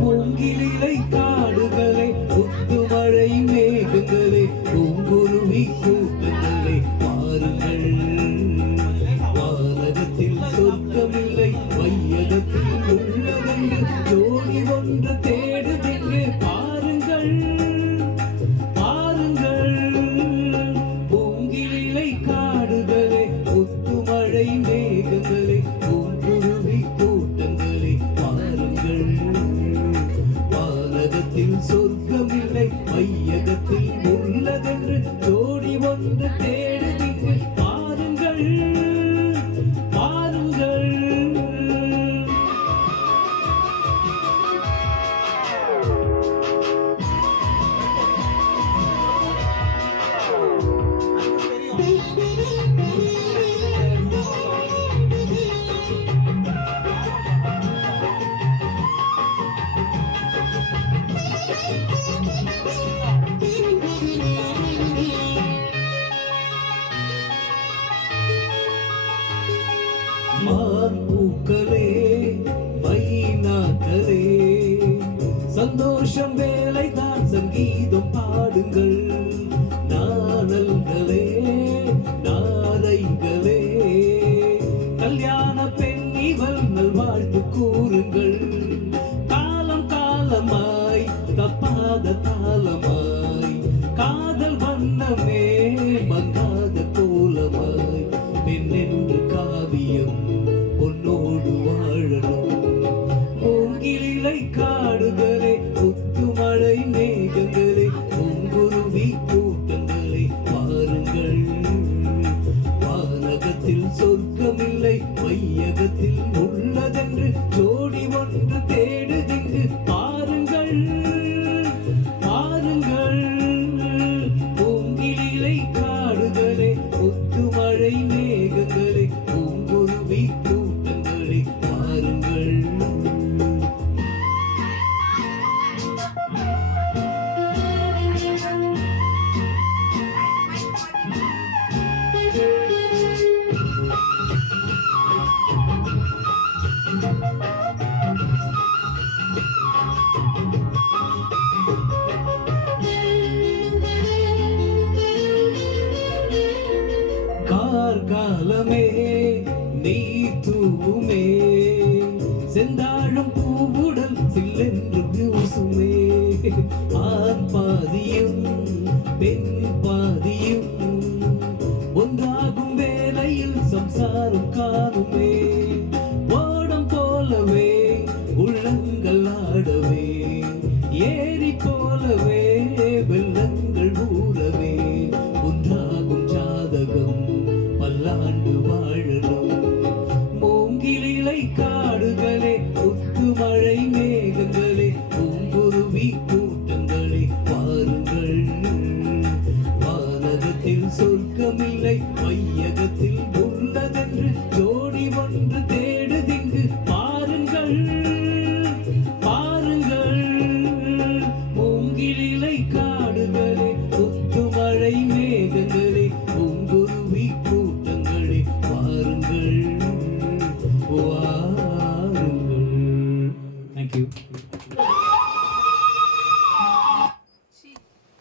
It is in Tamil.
மூங்கிலிலை காடுகளை முத்துமழை மேகங்களே பூங்குருவி கூட்டங்களே பாருங்கள். வானகத்தில் சொர்க்கமில்லை வையகத்தில் உள்ளதென்று ஜோடி ஒன்று தேடுதென்று பாருங்கள் பாருங்கள். பூங்கிலிலை காடுகளே முத்துமழை மேகங்களே பூங்குருவி கூட்டங்களே பாருங்கள். வானகத்தில் சொர்க்கமில்லை வையகத்தில் உள்ளதென்று ஜோடி ஒன்று தேடுதென்று பாருங்கள் பாருங்கள். மான் பூக்களே மைனாக்களே சந்தோஷம் வேலைதான் சங்கீதம் பாடுங்கள். நாணல்களே நாரைகளே கல்யாண பெண் இவள் நல்வாழ்த்து கூறுங்கள். காலம் காலமாய் தப்பாத தாளமாய் காதல் வண்ணமே மங்காத கோலமாய் பெண் என்று காவியம் பொன்னோடு வாழணும். மூங்கிலிலை காடுகளே முத்துமழை மேகங்களே பூங்குருவி கூட்டங்களே பாருங்கள். வானகத்தில் சொர்க்கமில்லை வையகத்தில் உள்ளதென்று ஜோடி ஒன்று தேடுதென்று பாருங்கள் பாருங்கள். பூங்கிலிலை காடுகளே முத்துமழை மேகங்களே பூங்குருவி கூட்டங்களே பாருங்கள். கார்காலமே நீ தூவுமே செந்தாழம் பூவுடல் சில்லென்று பூசுமே. ஆண் பாதியும் பெண் பாதியும் ஒன்றாகும் வேளையில் சம்சாரம் காணுமே. ஓடம் போலவே உள்ளங்கள் ஆடவே ஏரி போலவே வெள்ளங்கள் ஊறவே ஒன்றாகும் ஜாதகம் பல்லாண்டு வாழணும். மூங்கிலிலை காடுகளே முத்துமழை மேகங்களே பூங்குருவி கூட்டங்களே பாருங்கள். வானகத்தில் சொர்க்கமில்லை